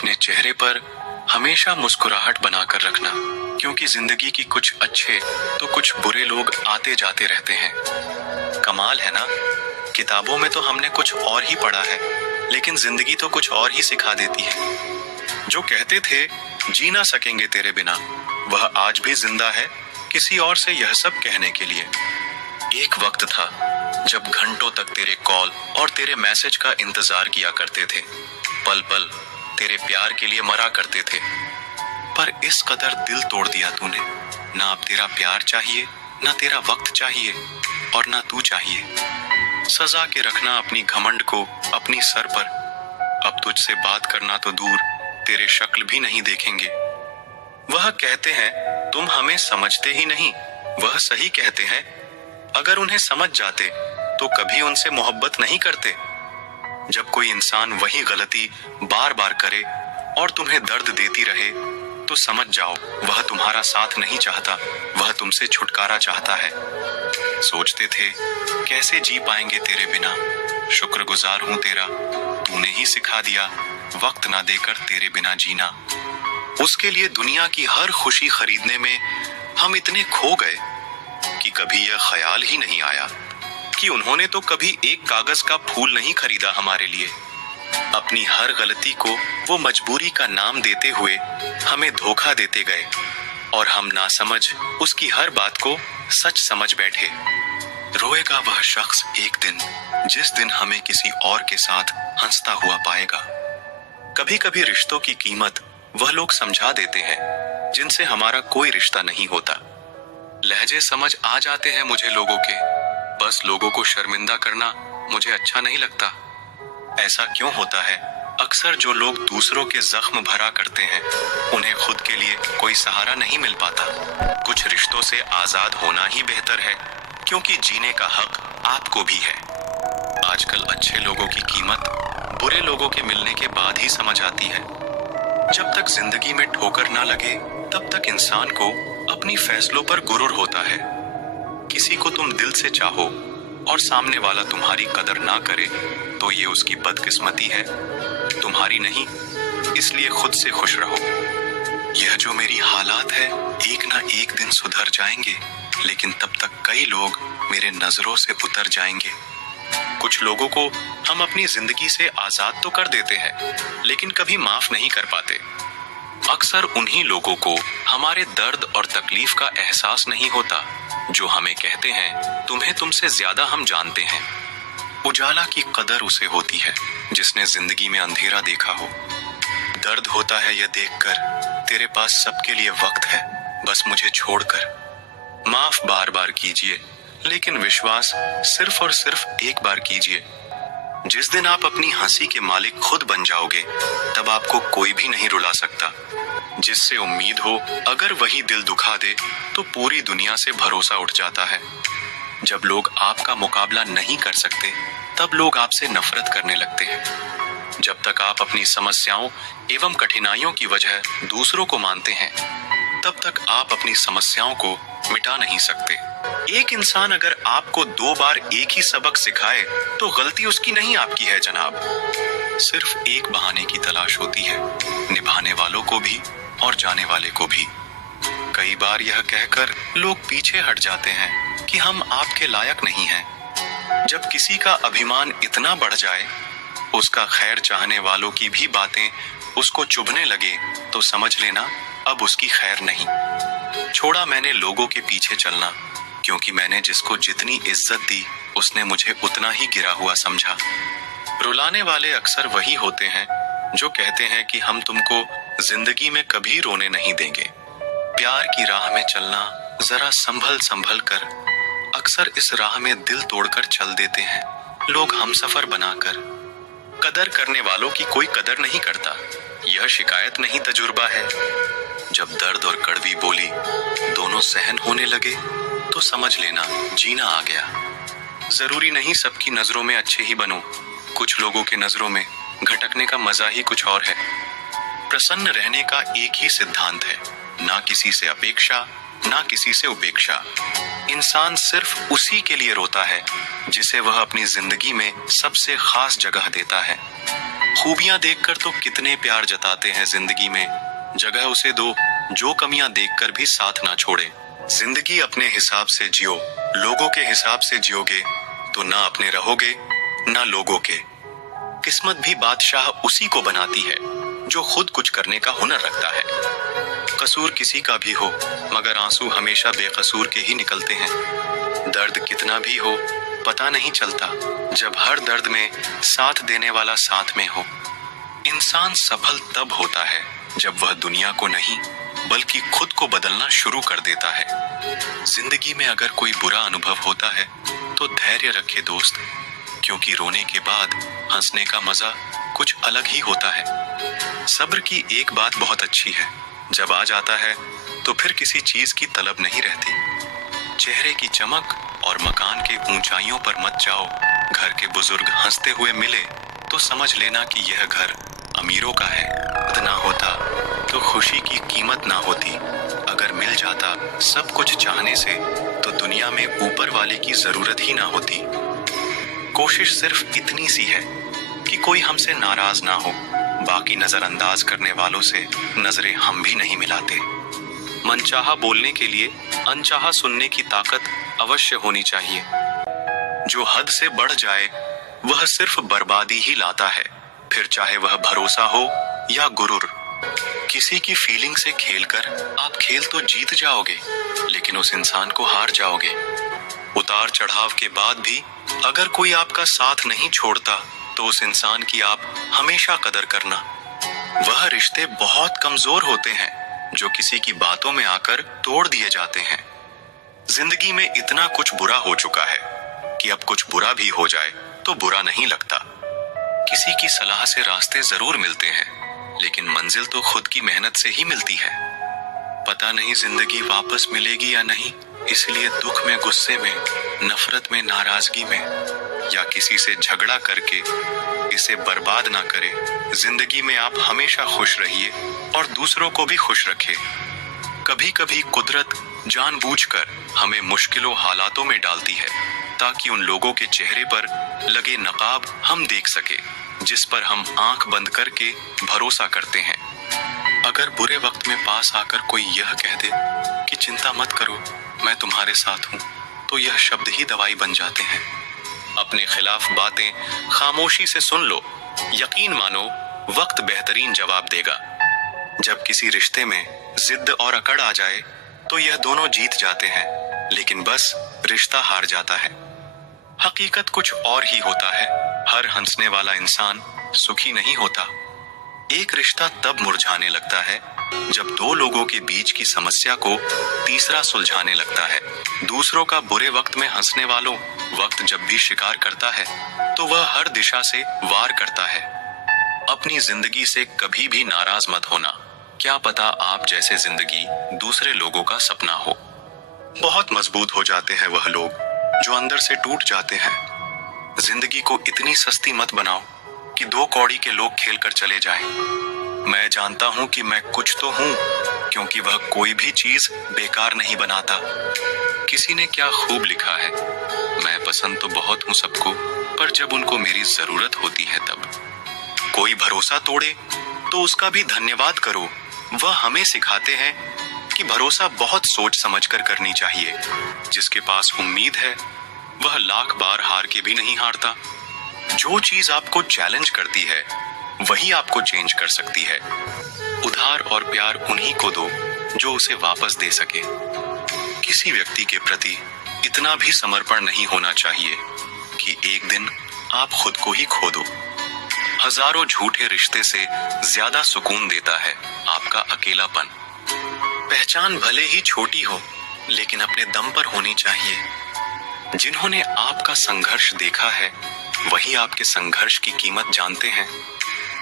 अपने चेहरे पर हमेशा मुस्कुराहट बनाकर रखना, क्योंकि जिंदगी की कुछ अच्छे तो कुछ बुरे लोग आते जाते रहते हैं। कमाल है ना, किताबों में तो हमने कुछ और ही पढ़ा है, लेकिन जिंदगी तो कुछ और ही सिखा देती है। जो कहते थे जी ना सकेंगे तेरे बिना, वह आज भी जिंदा है किसी और से यह सब कहने के लिए। एक वक्त था जब घंटों तक तेरे कॉल और तेरे मैसेज का इंतजार किया करते थे, पल पल तेरे प्यार के लिए मरा करते थे। पर इस कदर दिल तोड़ दिया तूने, ना अब तेरा प्यार चाहिए, ना तेरा वक्त चाहिए, और ना तू चाहिए। सजा के रखना अपनी घमंड को अपनी सर पर। अब तुझसे बात करना तो दूर, तेरे शक्ल भी नहीं देखेंगे। वह कहते हैं तुम हमें समझते ही नहीं, वह सही कहते हैं। अगर उन्हें समझ जाते तो कभी उनसे मोहब्बत नहीं करते। जब कोई इंसान वही गलती बार बार करे और तुम्हें दर्द देती रहे, तो समझ जाओ वह तुम्हारा साथ नहीं चाहता, वह तुमसे छुटकारा चाहता है। सोचते थे कैसे जी पाएंगे तेरे बिना, शुक्रगुजार हूं तेरा, तूने ही सिखा दिया वक्त ना देकर तेरे बिना जीना। उसके लिए दुनिया की हर खुशी खरीदने में हम इतने खो गए कि कभी यह ख्याल ही नहीं आया कि उन्होंने तो कभी एक कागज का फूल नहीं खरीदा हमारे लिए। अपनी हर गलती को वो मजबूरी का नाम देते हुए हमें धोखा देते गए, और हम नासमझ उसकी हर बात को सच समझ बैठे। रोएगा वह शख्स एक दिन, जिस दिन हमें किसी और के साथ हंसता हुआ पाएगा। कभी कभी रिश्तों की कीमत वह लोग समझा देते हैं जिनसे हमारा कोई रिश्ता नहीं होता। लहजे समझ आ जाते हैं मुझे लोगों के, बस लोगों को शर्मिंदा करना मुझे अच्छा नहीं लगता। ऐसा क्यों होता है? अक्सर जो लोग दूसरों के जख्म भरा करते हैं, उन्हें खुद के लिए कोई सहारा नहीं मिल पाता। कुछ रिश्तों से आजाद होना ही बेहतर है, क्योंकि जीने का हक आपको भी है। आजकल अच्छे लोगों की कीमत बुरे लोगों के मिलने के बाद ही समझ आती है। जब तक जिंदगी में ठोकर ना लगे, तब तक इंसान को अपनी फैसलों पर गुरूर होता है। किसी को तुम दिल से चाहो और सामने वाला तुम्हारी कदर ना करे, तो ये उसकी बदकिस्मती है, तुम्हारी नहीं। इसलिए खुद से खुश रहो। यह जो मेरी हालात है, एक ना एक दिन सुधर जाएंगे, लेकिन तब तक कई लोग मेरे नजरों से उतर जाएंगे। कुछ लोगों को हम अपनी जिंदगी से आजाद तो कर देते हैं, लेकिन कभी माफ नहीं कर पाते। अक्सर उन्हीं लोगों को हमारे दर्द और तकलीफ का एहसास नहीं होता, जो हमें कहते हैं तुम्हें तुमसे ज्यादा हम जानते हैं। उजाला की कदर उसे होती है जिसने जिंदगी में अंधेरा देखा हो। दर्द होता है यह देखकर तेरे पास सबके लिए वक्त है, बस मुझे छोड़कर। माफ बार बार कीजिए, लेकिन विश्वास सिर्फ और सिर्फ एक बार कीजिए। जिस दिन आप अपनी हंसी के मालिक खुद बन जाओगे, तब आपको कोई भी नहीं रुला सकता। जिससे उम्मीद हो अगर वही दिल दुखा दे, तो पूरी दुनिया से भरोसा उठ जाता है। जब लोग आपका मुकाबला नहीं कर सकते, तब लोग आपसे नफरत करने लगते हैं। जब तक आप अपनी समस्याओं एवं कठिनाइयों की वजह दूसरों को मानते हैं, तब तक आप अपनी समस्याओं को मिटा नहीं सकते। एक इंसान अगर आपको 2 बार एक ही सबक सिखाए, तो गलती उसकी नहीं आपकी है जनाब। सिर्फ एक बहाने की तलाश होती है, निभाने वालों को भी और जाने वाले को भी। कई बार यह कहकर लोग पीछे हट जाते हैं कि हम आपके लायक नहीं हैं। जब किसी का अभिमान इतना बढ़ जाए, उसका खैर चाहने वालों की भी बातें उसको चुभने लगे, तो समझ लेना अब उसकी खैर नहीं। छोड़ा मैंने लोगों के पीछे चलना, क्योंकि मैंने जिसको जितनी इज्जत दी, उसने मुझे उतना ही गिरा हुआ समझा। रुलाने वाले अक्सर वही होते हैं जो कहते हैं कि हम तुमको जिंदगी में कभी रोने नहीं देंगे। प्यार की राह में चलना जरा संभल संभल कर, अक्सर इस राह में दिल तोड़कर चल देते हैं लोग हमसफर बनाकर। कदर करने वालों की कोई कदर नहीं करता, यह शिकायत नहीं तजुर्बा है। जब दर्द और कड़वी बोली दोनों सहन होने लगे, तो समझ लेना जीना आ गया। जरूरी नहीं सबकी नजरों में अच्छे ही बनो, कुछ लोगों के नजरों में घटकने का मजा ही कुछ और है। प्रसन्न रहने का एक ही सिद्धांत है, ना किसी से अपेक्षा, ना किसी से उपेक्षा। इंसान सिर्फ उसी के लिए रोता है जिसे वह अपनी जिंदगी में सबसे खास जगह देता है। खूबियां देखकर तो कितने प्यार जताते हैं जिंदगी में, जगह उसे दो जो कमियां देखकर भी साथ ना छोड़े। जिंदगी अपने हिसाब से जियो, लोगों के हिसाब से जियोगे तो ना अपने रहोगे ना लोगों के। किस्मत भी बादशाह उसी को बनाती है जो खुद कुछ करने का हुनर रखता है। कसूर किसी का भी हो, मगर आंसू हमेशा बेकसूर के ही निकलते हैं। दर्द कितना भी हो पता नहीं चलता, जब हर दर्द में साथ देने वाला साथ में हो। इंसान सफल तब होता है जब वह दुनिया को नहीं बल्कि खुद को बदलना शुरू कर देता है। जिंदगी में अगर कोई बुरा अनुभव होता है तो धैर्य रखे दोस्त, क्योंकि रोने के बाद हंसने का मजा कुछ अलग ही होता है। सब्र की एक बात बहुत अच्छी है, जब आ जाता है तो फिर किसी चीज की तलब नहीं रहती। चेहरे की चमक और मकान के ऊंचाइयों पर मत जाओ। घर के बुजुर्ग हंसते हुए मिले तो समझ लेना कि यह घर अमीरों का है। खुद ना होता तो खुशी की कीमत ना होती। अगर मिल जाता सब कुछ चाहने से तो दुनिया में ऊपर वाले की जरूरत ही ना होती। कोशिश सिर्फ इतनी सी है कि कोई हमसे नाराज ना हो। बाकी नजरअंदाज करने वालों से नजरें हम भी नहीं मिलाते। मनचाहा बोलने के लिए अनचाहा सुनने की ताकत अवश्य होनी चाहिए। जो हद से बढ़ जाए वह सिर्फ बर्बादी ही लाता है, फिर चाहे वह भरोसा हो या गुरूर। किसी की फीलिंग से खेलकर आप खेल तो जीत जाओगे, लेकिन उस इंसान को हार जाओगे। उतार चढ़ाव के बाद भी अगर कोई आपका साथ नहीं छोड़ता तो उस इंसान की आप हमेशा कदर करना। वह रिश्ते बहुत कमजोर होते हैं जो किसी की बातों में आकर तोड़ दिए जाते हैं। जिंदगी में इतना कुछ बुरा हो चुका है कि अब कुछ बुरा भी हो जाए तो बुरा नहीं लगता। किसी की सलाह से रास्ते जरूर मिलते हैं, लेकिन मंजिल तो खुद की मेहनत से ही मिलती है। पता नहीं जिंदगी वापस मिलेगी या नहीं, इसलिए दुख में, गुस्से में, नफरत में, नाराजगी में या किसी से झगड़ा करके इसे बर्बाद ना करें। जिंदगी में आप हमेशा खुश रहिए और दूसरों को भी खुश रखें। कभी कभी कुदरत जानबूझकर हमें मुश्किलों हालातों में डालती है ताकि उन लोगों के चेहरे पर लगे नकाब हम देख सके जिस पर हम आंख बंद करके भरोसा करते हैं। अगर बुरे वक्त में पास आकर कोई यह कह दे कि चिंता मत करो, मैं तुम्हारे साथ हूं, तो यह शब्द ही दवाई बन जाते हैं। अपने खिलाफ बातें खामोशी से सुन लो, यकीन मानो वक्त बेहतरीन जवाब देगा। जब किसी रिश्ते में जिद और अकड़ आ जाए तो यह दोनों जीत जाते हैं, लेकिन बस रिश्ता हार जाता है। हकीकत कुछ और ही होता है। हर हंसने वाला इंसान सुखी नहीं होता। एक रिश्ता तब मुरझाने लगता है जब दो लोगों के बीच की समस्या को तीसरा सुलझाने लगता है। दूसरों का बुरे वक्त में हंसने वालों वक्त जब भी शिकार करता है तो वह हर दिशा से वार करता है। अपनी जिंदगी से कभी भी नाराज मत होना, क्या पता आप जैसे जिंदगी दूसरे लोगों का सपना हो। बहुत मजबूत हो जाते हैं वह लोग जो अंदर से टूट जाते हैं। जिंदगी को इतनी सस्ती मत बनाओ कि दो कौड़ी के लोग खेल कर चले जाएं। मैं जानता हूं कि मैं कुछ तो हूं, क्योंकि वह कोई भी चीज बेकार नहीं बनाता। किसी ने क्या खूब लिखा है, मैं पसंद तो बहुत हूं सबको, पर जब उनको मेरी जरूरत होती है तब। कोई भरोसा तोड़े तो उसका भी धन्यवाद करो। वह हमें सिखाते हैं कि भरोसा बहुत सोच समझकर करनी चाहिए। जिसके पास उम्मीद है वह लाख बार हार के भी नहीं हारता। जो चीज आपको चैलेंज करती है वही आपको चेंज कर सकती है। उधार और प्यार उन्हीं को दो जो उसे वापस दे सके। किसी व्यक्ति के प्रति इतना भी समर्पण नहीं होना चाहिए कि एक दिन आप खुद को ही खो दो। हजारों झूठे रिश्ते से ज्यादा सुकून देता है आपका अकेलापन। पहचान भले ही छोटी हो, लेकिन अपने दम पर होनी चाहिए। जिन्होंने आपका संघर्ष देखा है वही आपके संघर्ष की कीमत जानते हैं,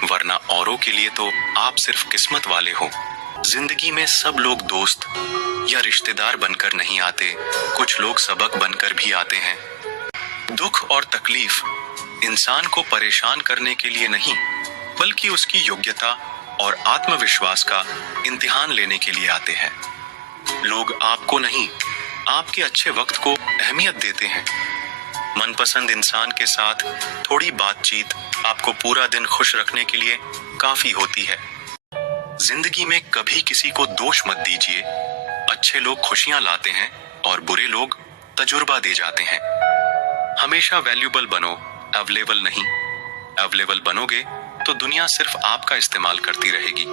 वरना औरों के लिए तो आप सिर्फ किस्मत वाले हो। जिंदगी में सब लोग दोस्त या रिश्तेदार बनकर नहीं आते, कुछ लोग सबक बनकर भी आते हैं। दुख और तकलीफ इंसान को परेशान करने के लिए नहीं, बल्कि उसकी योग्यता और आत्मविश्वास का इम्तिहान लेने के लिए आते हैं। लोग आपको नहीं, आपके अच्छे वक्त को अहमियत देते हैं। मनपसंद इंसान के साथ थोड़ी बातचीत आपको पूरा दिन खुश रखने के लिए काफी होती है। जिंदगी में कभी किसी को दोष मत दीजिए। अच्छे लोग खुशियां लाते हैं और बुरे लोग तजुर्बा दे जाते हैं। हमेशा वैल्यूबल बनो, अवेलेबल नहीं। अवेलेबल बनोगे तो दुनिया सिर्फ आपका इस्तेमाल करती रहेगी।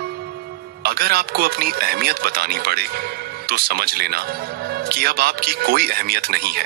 अगर आपको अपनी अहमियत बतानी पड़े तो समझ लेना कि अब आपकी कोई अहमियत नहीं है।